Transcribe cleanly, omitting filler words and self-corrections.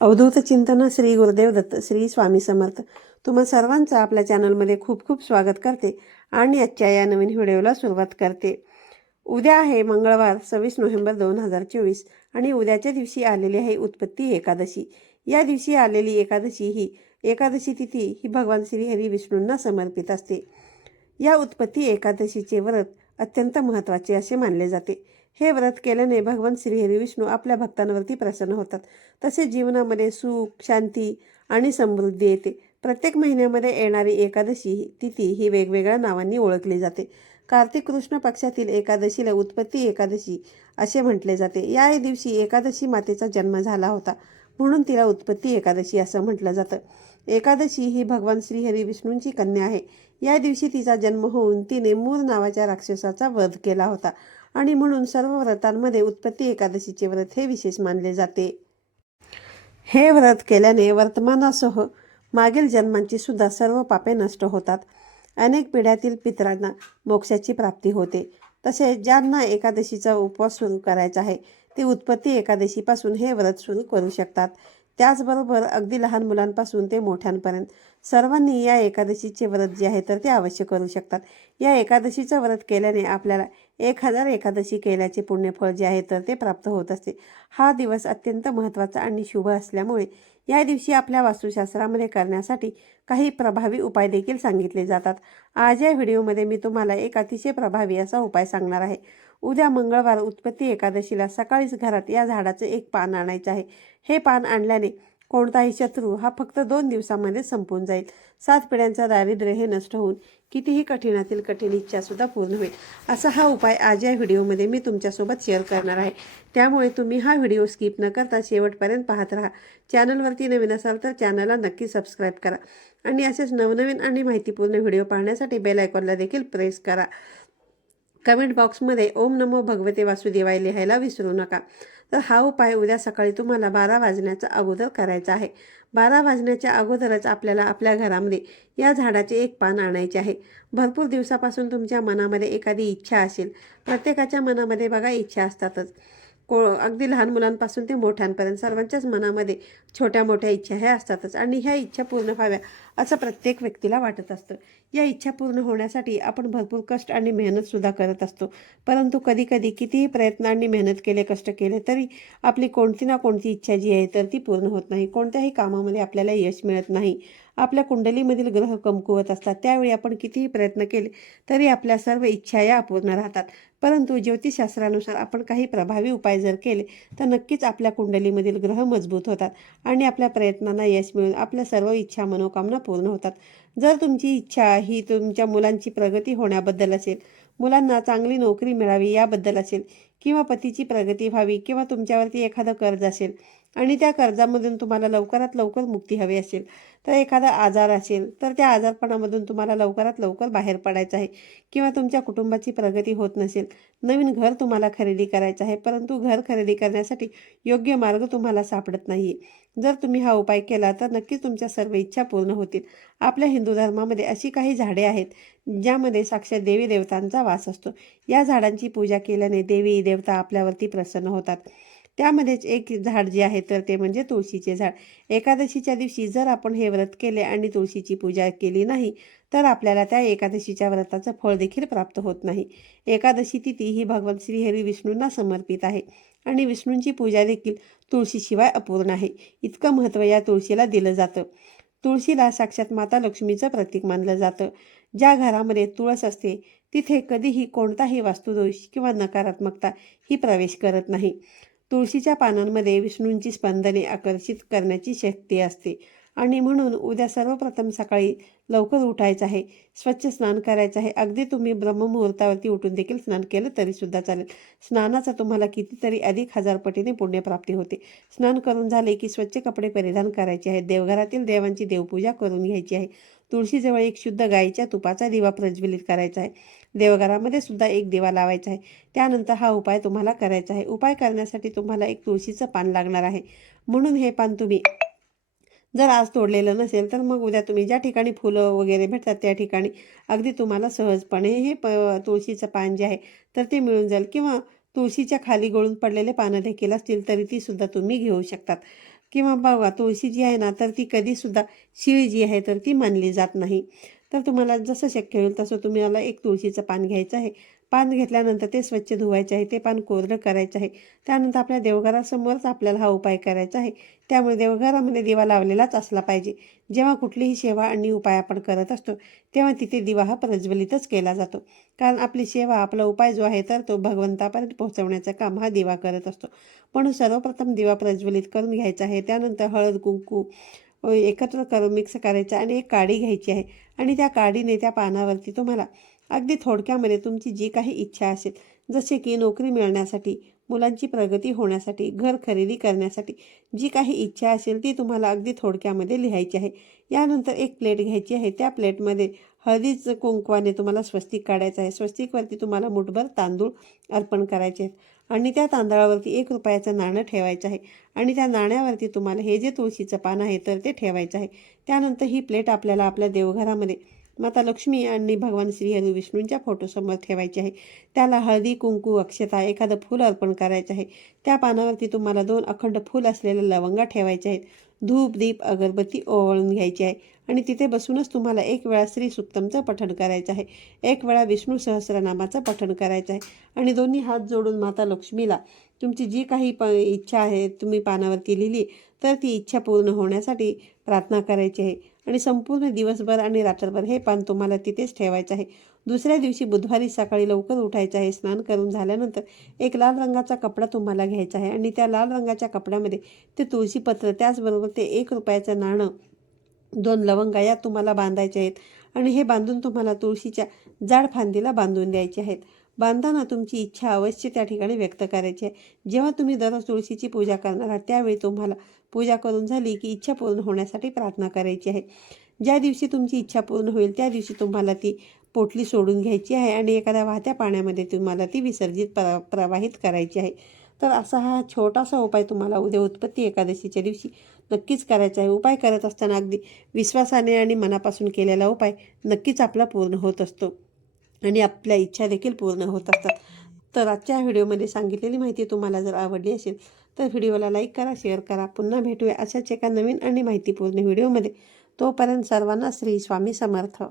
अवधूत चिंतन श्री गुरुदेव दत्त श्री स्वामी समर्थ. तुम्हा सर्वांचं आपल्या चॅनलमध्ये खूप खूप स्वागत करते आणि आजच्या या नवीन व्हिडिओला सुरुवात करते. उद्या आहे मंगळवार 26 नोव्हेंबर 2024 आणि उद्याच्या दिवशी आलेली आहे उत्पत्ती एकादशी. या दिवशी आलेली एकादशी ही एकादशी तिथी ही भगवान श्री हरी विष्णूंना समर्पित असते. या उत्पत्ती एकादशीचे व्रत अत्यंत महत्त्वाचे असे मानले जाते. हे व्रत केल्याने भगवान श्रीहरी विष्णू आपल्या भक्तांवरती प्रसन्न होतात. तसेच जीवनामध्ये सुख, शांती आणि समृद्धी येते. प्रत्येक महिन्यामध्ये येणारी एकादशी तिथी ही वेगवेगळ्या नावांनी ओळखली जाते. कार्तिक कृष्ण पक्षातील एकादशीला उत्पत्ती एकादशी असे म्हटले जाते. या दिवशी एकादशी मातेचा जन्म झाला होता, म्हणून तिला उत्पत्ती एकादशी असं म्हटलं जातं. एकादशी ही भगवान श्रीहरी विष्णूंची कन्या आहे. या दिवशी तिचा जन्म होऊन तिने मूर नावाच्या राक्षसाचा वध केला होता आणि म्हणून सर्व व्रतांमध्ये उत्पत्ती एकादशीचे व्रत हे विशेष मानले जाते. हे व्रत केल्याने वर्तमानासह मागील जन्मांची सुद्धा सर्व पापे नष्ट होतात. अनेक पिढ्यातील पितरांना मोक्षाची प्राप्ती होते. तसेच ज्यांना एकादशीचा उपवास सुरू करायचा आहे ते उत्पत्ती एकादशीपासून हे व्रत सुरू करू शकतात. त्याचबरोबर अगदी लहान मुलांपासून ते मोठ्यांपर्यंत सर्वांनी या एकादशीचे व्रत जे आहे तर ते अवश्य करू शकतात. या एकादशीचं व्रत केल्याने आपल्याला 1000 एकादशी केल्याचे पुण्यफळ जे आहे तर ते प्राप्त होत असते. हा दिवस अत्यंत महत्त्वाचा आणि शुभ असल्यामुळे या दिवशी आपल्या वास्तुशास्त्रामध्ये करण्यासाठी काही प्रभावी उपाय देखील सांगितले जातात. आज या व्हिडिओमध्ये मी तुम्हाला एक अतिशय प्रभावी असा उपाय सांगणार आहे. उद्या मंगळवार उत्पत्ती एकादशीला सकाळीच घरात या झाडाचं एक पान आणायचं आहे. हे पान आणल्याने कोणताही शत्रू हा फक्त 2 दिवसांमध्ये संपून जाईल. 7 पिढ्यांचा दारिद्र्य हे नष्ट होऊन कितीही कठीणातील कठीण इच्छा सुद्धा पूर्ण होईल. असा हा उपाय आज या व्हिडिओमध्ये मी तुमच्यासोबत शेअर करणार आहे. त्यामुळे तुम्ही हा व्हिडिओ स्किप न करता शेवटपर्यंत पाहत राहा. चॅनलवरती नवीन असाल तर चॅनलला नक्की सबस्क्राईब करा आणि असेच नवनवीन आणि माहितीपूर्ण व्हिडिओ पाहण्यासाठी बेल आयकॉनला देखील प्रेस करा. कमेंट बॉक्समध्ये ओम नमो भगवते वासुदेवाय लिहायला विसरू नका. तर हा उपाय उद्या सकाळी तुम्हाला 12 वाजण्याच्या अगोदर करायचा आहे. 12 वाजण्याच्या अगोदरच आपल्याला आपल्या घरामध्ये या झाडाचे एक पान आणायचे आहे. भरपूर दिवसापासून तुमच्या मनामध्ये एखादी इच्छा असेल. प्रत्येकाच्या मनामध्ये बघा इच्छा असतातच. अगदी लहान मुलांपासून ते मोठ्यांपर्यंत सर्वांच्याच मनामध्ये छोट्या मोठ्या इच्छा ह्या असतातच आणि ह्या इच्छा पूर्ण व्हाव्या असं प्रत्येक व्यक्तीला वाटत असतं. या इच्छा पूर्ण होण्यासाठी आपण भरपूर कष्ट आणि मेहनतसुद्धा करत असतो. परंतु कधी कधी कितीही प्रयत्न आणि मेहनत केले, कष्ट केले तरी आपली कोणती ना कोणती इच्छा जी आहे तर ती पूर्ण होत नाही. कोणत्याही कामामध्ये आपल्याला यश मिळत नाही. आपल्या कुंडलीमधील ग्रह कमकुवत असतात. त्यावेळी आपण कितीही प्रयत्न केले तरी आपल्या सर्व इच्छा या अपूर्ण राहतात. परंतु ज्योतिषशास्त्रानुसार आपण काही प्रभावी उपाय जर केले तर नक्कीच आपल्या कुंडलीमधील ग्रह मजबूत होतात आणि आपल्या प्रयत्नांना यश मिळून आपल्या सर्व इच्छा मनोकामना पूर्ण होतात. जर तुमची इच्छा ही तुमच्या मुलांची प्रगती होण्याबद्दल असेल, मुलांना चांगली नोकरी मिळावी याबद्दल असेल, किंवा पतीची प्रगती व्हावी, किंवा तुमच्यावरती एखादं कर्ज असेल आणि त्या कर्जामधून तुम्हाला लवकरात लवकर मुक्ती हवी असेल, तर एखादा आजार असेल तर त्या आजारपणामधून तुम्हाला लवकरात लवकर बाहेर पडायचं आहे, किंवा तुमच्या कुटुंबाची प्रगती होत नसेल, नवीन घर तुम्हाला खरेदी करायचं आहे परंतु घर खरेदी करण्यासाठी योग्य मार्ग तुम्हाला सापडत नाही, जर तुम्ही हा उपाय केला तर नक्कीच तुमच्या सर्व इच्छा पूर्ण होतील. आपल्या हिंदू धर्मामध्ये अशी काही झाडे आहेत ज्यामध्ये साक्षात देवी देवतांचा वास असतो. या झाडांची पूजा केल्याने देवी देवता आपल्यावरती प्रसन्न होतात. त्यामध्येच एक झाड जे आहे तर ते म्हणजे तुळशीचे झाड. एकादशीच्या दिवशी जर आपण हे व्रत केले आणि तुळशीची पूजा केली नाही तर आपल्याला त्या एकादशीच्या व्रताचं फळ देखील प्राप्त होत नाही. एकादशी तिथी ही भगवान श्रीहरी विष्णूंना समर्पित आहे आणि विष्णूंची पूजा देखील तुळशीशिवाय अपूर्ण आहे. इतकं महत्त्व या तुळशीला दिलं जातं. तुळशीला साक्षात माता लक्ष्मीचं प्रतीक मानलं जातं. ज्या घरामध्ये तुळस असते तिथे कधीही कोणताही वास्तुदोष किंवा नकारात्मकता ही प्रवेश करत नाही. तुळशीच्या पानांमध्ये विष्णूंची स्पंदने आकर्षित करण्याची शक्ती असते आणि म्हणून उद्या सर्वप्रथम सकाळी लवकर उठायचं आहे, स्वच्छ स्नान करायचं आहे. अगदी तुम्ही ब्रह्ममुहूर्तावरती उठून देखील स्नान केलं तरीसुद्धा चालेल. स्नानाचा तुम्हाला कितीतरी अधिक 1000 पटीने पुण्यप्राप्ती होते. स्नान करून झाले की स्वच्छ कपडे परिधान करायचे आहेत. देवघरातील देवांची देवपूजा करून घ्यायची आहे. तुळशीजवळ एक शुद्ध गाईच्या तुपाचा दिवा प्रज्वलित करायचा आहे. देवघरामध्ये सुद्धा एक दिवा लावायचा आहे. त्यानंतर हा उपाय तुम्हाला करायचा आहे. उपाय करण्यासाठी तुम्हाला एक तुळशीचं पान लागणार आहे. म्हणून हे पान तुम्ही जर आज तोडलेलं नसेल तर मग उद्या तुम्ही ज्या ठिकाणी फुलं वगैरे भेटतात त्या ठिकाणी अगदी तुम्हाला सहजपणे हे तुळशीचं पान जे आहे तर ते मिळून जाईल, किंवा तुळशीच्या खाली गळून पडलेले पानं देखील असतील तरी ती सुद्धा तुम्ही घेऊ शकतात. किंवा बघा तुळशी जी आहे ना तर ती कधीसुद्धा शिळी जी आहे तर ती मानली जात नाही. तर तुम्हाला जसं शक्य होईल तसं तुम्हाला एक तुळशीचं पान घ्यायचं आहे. पान घेतल्यानंतर ते स्वच्छ धुवायचे आहे, ते पान कोरडं करायचं आहे. त्यानंतर आपल्या देवघरासमोरच आपल्याला हा उपाय करायचा आहे. त्यामुळे देवघरामध्ये दिवा लावलेलाच असला पाहिजे. जेव्हा कुठलीही सेवा आणि उपाय आपण करत असतो तेव्हा तिथे दिवा हा प्रज्वलितच केला जातो. कारण आपली सेवा, आपला उपाय जो आहे तर तो भगवंतापर्यंत पोहोचवण्याचं काम हा दिवा करत असतो. म्हणून सर्वप्रथम दिवा प्रज्वलित करून घ्यायचा आहे. त्यानंतर हळद कुंकू एकत्र करून मिक्स करायचं आणि एक काडी घ्यायची आहे आणि त्या काडीने त्या पानावरती तुम्हाला अगदी थोडक्यामध्ये तुमची जी काही इच्छा असेल, जसे की नोकरी मिळण्यासाठी, मुलांची प्रगती होण्यासाठी, घर खरेदी करण्यासाठी जी काही इच्छा असेल ती तुम्हाला अगदी थोडक्यामध्ये लिहायची आहे. यानंतर एक प्लेट घ्यायची आहे. त्या प्लेटमध्ये हळदीच कुंकवाने तुम्हाला स्वस्तिक काढायचं आहे. स्वस्तिकवरती तुम्हाला मुठभर तांदूळ अर्पण करायचे आहेत आणि त्या तांदळावरती 1 रुपयाचं नाणं ठेवायचं आहे आणि त्या नाण्यावरती तुम्हाला हे जे तुळशीचं पान आहे तर ते ठेवायचं आहे. त्यानंतर ही प्लेट आपल्याला आपल्या देवघरामध्ये माता लक्ष्मी आणि भगवान श्री हरी विष्णूंच्या फोटोसमोर ठेवायचे आहे. त्याला हळदी कुंकू अक्षता एखादं फूल अर्पण करायचं आहे. त्या पानावरती तुम्हाला 2 अखंड फूल असलेल्या लवंगा ठेवायच्या आहेत. धूप दीप अगरबत्ती ओवाळून घ्यायची आहे आणि तिथे बसूनच तुम्हाला 1 वेळा श्री सुक्तमचं पठण करायचं आहे, 1 वेळा विष्णू सहस्रनामाचं पठण करायचं आहे आणि दोन्ही हात जोडून माता लक्ष्मीला तुमची जी काही इच्छा आहे तुम्ही पानावरती लिहिली तर ती इच्छा पूर्ण होण्यासाठी प्रार्थना करायची आहे आणि संपूर्ण दिवसभर आणि रात्रभर हे पान तुम्हाला तिथेच ठेवायचं आहे. दुसऱ्या दिवशी बुधवारी सकाळी लवकर उठायचं आहे. स्नान करून झाल्यानंतर एक लाल रंगाचा कपडा तुम्हाला घ्यायचा आहे आणि त्या लाल रंगाच्या कपड्यामध्ये ते तुळशीपत्र त्याचबरोबर ते 1 रुपयाचं नाणं, 2 लवंगा या तुम्हाला बांधायचे आहेत आणि हे बांधून तुम्हाला तुळशीच्या जाड फांदीला बांधून द्यायचे आहेत. बांधताना तुमची इच्छा अवश्य त्या ठिकाणी व्यक्त करायची आहे. जेव्हा तुम्ही दररोज तुळशीची पूजा करणार आहात त्यावेळी तुम्हाला पूजा करून झाली की इच्छा पूर्ण होण्यासाठी प्रार्थना करायची आहे. ज्या दिवशी तुमची इच्छा पूर्ण होईल त्या दिवशी तुम्हाला ती पोटली सोडून घ्यायची आहे आणि एखाद्या वाहत्या पाण्यामध्ये तुम्हाला ती विसर्जित प्रवाहित करायची आहे. तर असा हा छोटासा उपाय तुम्हाला उद्या उत्पत्ती एकादशीच्या दिवशी नक्कीच करायचा आहे. उपाय करत असताना अगदी विश्वासाने आणि मनापासून केलेला उपाय नक्कीच आपला पूर्ण होत असतो आणि आपल्या इच्छा देखील पूर्ण होत असतात. तर आजच्या व्हिडिओमध्ये सांगितलेली माहिती तुम्हाला जर आवडली असेल तर व्हिडिओला लाईक करा, शेअर करा. पुन्हा भेटूया अशाच एका नवीन आणि माहितीपूर्ण व्हिडिओमध्ये. तोपर्यंत सर्वांना श्री स्वामी समर्थ.